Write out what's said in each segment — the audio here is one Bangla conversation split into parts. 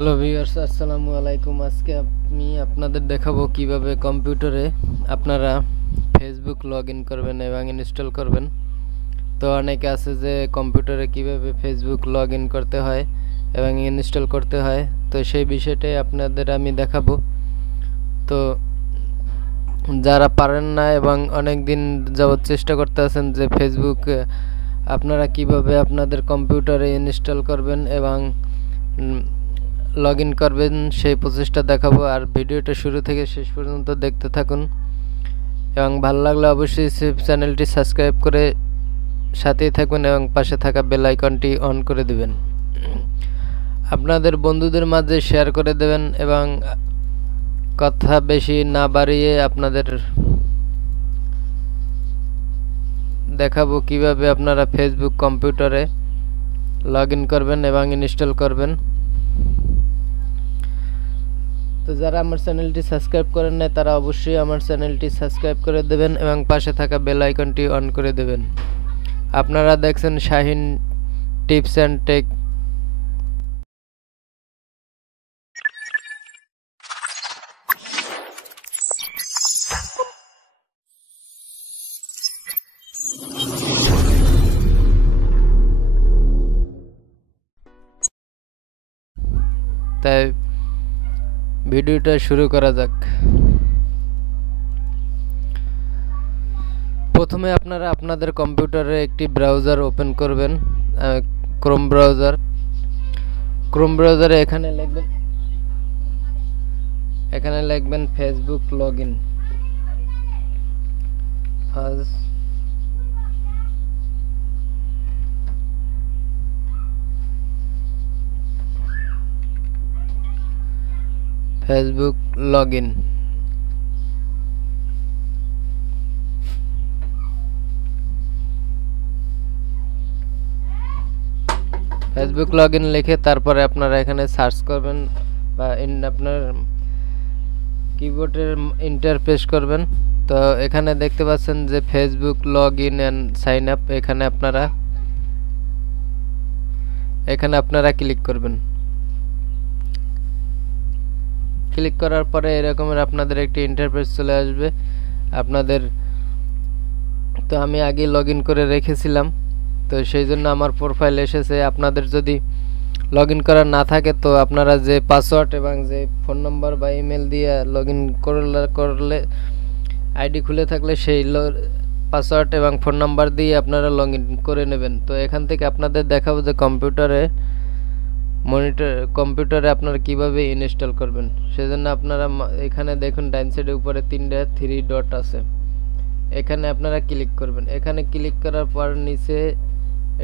হ্যালো ভিউয়ার্স, আসসালামু আলাইকুম। আজকে আমি আপনাদের দেখাবো কিভাবে কম্পিউটারে আপনারা ফেসবুক লগ ইন করবেন এবং ইনস্টল করবেন। তো অনেকে আছে যে কম্পিউটারে কিভাবে ফেসবুক লগ ইন করতে হয় এবং ইনস্টল করতে হয়, তো সেই বিষয়টাই আপনাদের আমি দেখাবো। তো যারা পারেন না এবং অনেক দিন যাবত চেষ্টা করতে আছেন যে ফেসবুক আপনারা কিভাবে আপনাদের কম্পিউটারে ইনস্টল করবেন এবং লগ ইন করবেন, সেই প্রসেসটা দেখাবো। আর ভিডিওটা শুরু থেকে শেষ পর্যন্ত দেখতে থাকুন এবং ভালো লাগলে অবশ্যই চ্যানেলটি সাবস্ক্রাইব করে সাথেই থাকবেন এবং পাশে থাকা বেল আইকনটি অন করে দেবেন। আপনাদের বন্ধুদের মাঝে শেয়ার করে দেবেন এবং কথা বেশি না বাড়িয়ে আপনাদের দেখাবো কিভাবে আপনারা ফেসবুক কম্পিউটারে লগ ইন করবেন এবং ইনস্টল করবেন। তো যারা আমার চ্যানেলটি সাবস্ক্রাইব করেন না তারা অবশ্যই আমার চ্যানেলটি সাবস্ক্রাইব করে দেবেন এবং পাশে থাকা বেল আইকনটি অন করে দেবেন। আপনারা দেখছেন শাহিন টিপস অ্যান্ড টেক। তাই ভিডিওটা শুরু করা যাক। প্রথমে আপনারা আপনাদের কম্পিউটারে একটি ব্রাউজার ওপেন করবেন, ক্রোম ব্রাউজারে এখানে লিখবেন Facebook log in. Facebook log in. Facebook log in লিখে তারপরে আপনারা এখানে সার্চ করবেন বা আপনার কিবোর্ডের ইন্টার প্রেস করবেন। তো এখানে দেখতে পাচ্ছেন যে Facebook log in and sign up, এখানে আপনারা ক্লিক করবেন। ক্লিক করার পরে এরকমের আপনাদের একটি ইন্টারফেস চলে আসবে আপনাদের। তো আমি আগে লগ ইন করে রেখেছিলাম, তো সেই জন্য আমার প্রোফাইল এসেছে। আপনাদের যদি লগ ইন করা না থাকে তো আপনারা যে পাসওয়ার্ড এবং যে ফোন নম্বর বা ইমেল দিয়ে লগ ইন করলে আইডি খুলে থাকলে সেই পাসওয়ার্ড এবং ফোন নাম্বার দিয়ে আপনারা লগ ইন করে নেবেন। তো এখান থেকে আপনাদের দেখাবো যে কম্পিউটারে আপনারা কিভাবে ইনস্টল করবেন। সেজন্য আপনারা এখানে দেখুন ডাইন সাইডে উপরে 3টা 3 ডট আছে, এখানে আপনারা ক্লিক করবেন। এখানে ক্লিক করার পর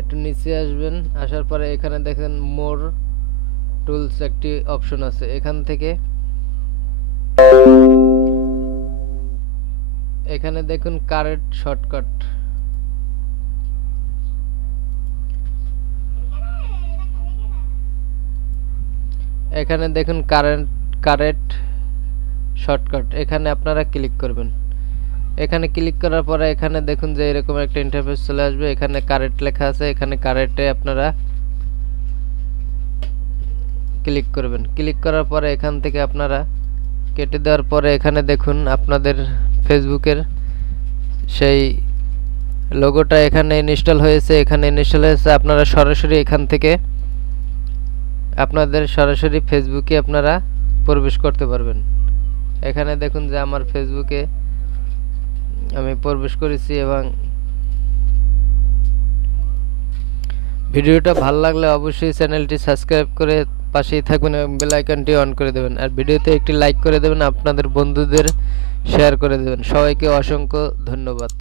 একটু নিচে আসবেন। আসার পরে এখানে দেখেন মোর টুলস একটি অপশন আছে, এখান থেকে এখানে দেখুন কারেন্ট শর্টকাট। এখানে দেখুন কারেন্ট শর্টকাট, এখানে আপনারা ক্লিক করবেন। এখানে ক্লিক করার পরে এখানে দেখুন যে এরকম একটা ইন্টারফেস চলে আসবে। এখানে কারেন্ট লেখা আছে, এখানে কারেন্টে আপনারা ক্লিক করবেন। ক্লিক করার পরে এখান থেকে আপনারা কেটে দেওয়ার পরে এখানে দেখুন আপনাদের ফেসবুকের সেই লোগোটা এখানে ইনস্টল হয়েছে। আপনারা সরাসরি এখান থেকে আপনাদের সরাসরি ফেসবুকে আপনারা প্রবেশ করতে পারবেন। এখানে দেখুন যে আমার ফেসবুকে আমি প্রবেশ করেছি এবং ভিডিওটা ভালো লাগলে অবশ্যই চ্যানেলটি সাবস্ক্রাইব করে পাশেই থাকবেন এবং বেল আইকনটি অন করে দেবেন। আর ভিডিওতে একটি লাইক করে দেবেন, আপনাদের বন্ধুদের শেয়ার করে দেবেন। সবাইকে অসংখ্য ধন্যবাদ।